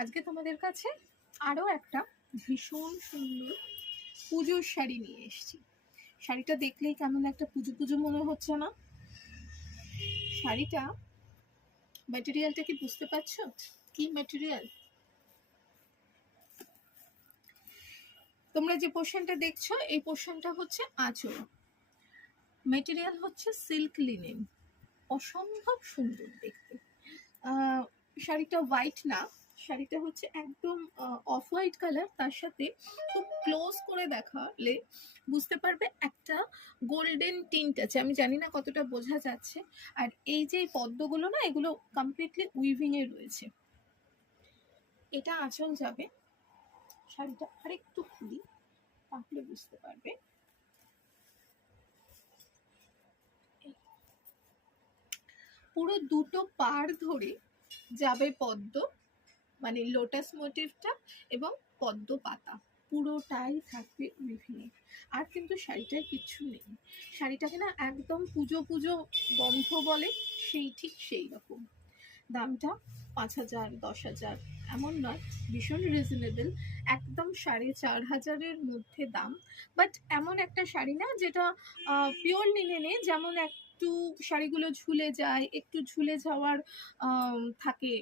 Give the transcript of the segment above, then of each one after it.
আজকে তোমাদের কাছে আরও একটা ভীষণ সুন্দর পুজোর শাড়ি নিয়ে এসেছি। শাড়িটা দেখলেই কেমন একটা পুজো পুজো মনে হচ্ছে না? শাড়িটা ম্যাটেরিয়ালটা কি বুঝতে পারছো? কি ম্যাটেরিয়াল? তোমরা যে পোর্শনটা দেখছো এই পোর্শনটা হচ্ছে আঁচল, ম্যাটেরিয়াল হচ্ছে সিল্ক লিনেন, অসম্ভব সুন্দর দেখতে। শাড়িটা হোয়াইট না, শাড়িটা হচ্ছে একদম অফ হোয়াইট কালার, তার সাথে খুব ক্লোজ করে দেখালে বুঝতে পারবে একটা গোল্ডেন টিন্ট আছে। আমি জানি না কতটা বোঝা যাচ্ছে। আর এই যে পদ্মগুলো না, এগুলো কমপ্লিটলি উইভিং এ রয়েছে। এটা আঁচল যাবে। শাড়িটা আরেকটু খুলি তাহলে বুঝতে পারবে। পুরো দুটো পাড় ধরে যাবে পদ্ম, মানে লোটাস মোটিভটা এবং পদ্ম পাতা পুরোটাই থাকবে উইভিংয়ে। আর কিন্তু শাড়িটায় কিচ্ছু নেই। শাড়িটাকে না একদম পুজো পুজো গন্ধ বলে, সেই ঠিক সেই রকম। দামটা 5,000 10,000 এমন নয়, ভীষণ রিজনেবল, একদম 4,500-এর মধ্যে দাম। বাট এমন একটা শাড়ি না যেটা পিওর লিনেনে যেমন একটু শাড়িগুলো ঝুলে যায়, একটু ঝুলে যাওয়ার থাকে,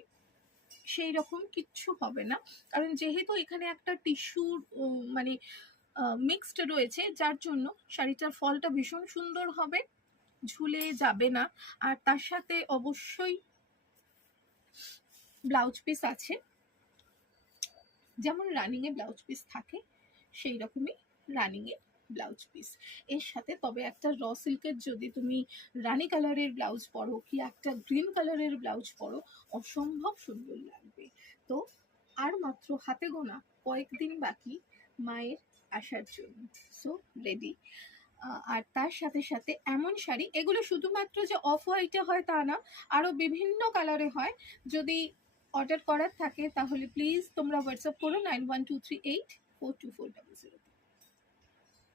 সেই রকম কিচ্ছু হবে না। কারণ যেহেতু এখানে একটা টিস্যুর মানে মিক্সড রয়েছে, যার জন্য শাড়িটার ফলটা ভীষণ সুন্দর হবে, ঝুলে যাবে না। আর তার সাথে অবশ্যই ব্লাউজ পিস আছে, যেমন রানিংয়ে ব্লাউজ পিস থাকে সেই রকমই রানিংয়ে ব্লাউজ পিস এর সাথে। তবে একটা র সিল্কের যদি তুমি রানি কালারের ব্লাউজ পরো কি একটা গ্রিন কালারের ব্লাউজ পরো, অসম্ভব সুন্দর লাগবে। তো আর মাত্র হাতে গোনা কয়েকদিন বাকি মায়ের আসার জন্য, সো রেডি। আর তার সাথে সাথে এমন শাড়ি, এগুলো শুধুমাত্র যে অফ হোয়াইটে হয় তা না, আরও বিভিন্ন কালারে হয়। যদি অর্ডার করার থাকে তাহলে প্লিজ তোমরা হোয়াটসঅ্যাপ করো 9123842400।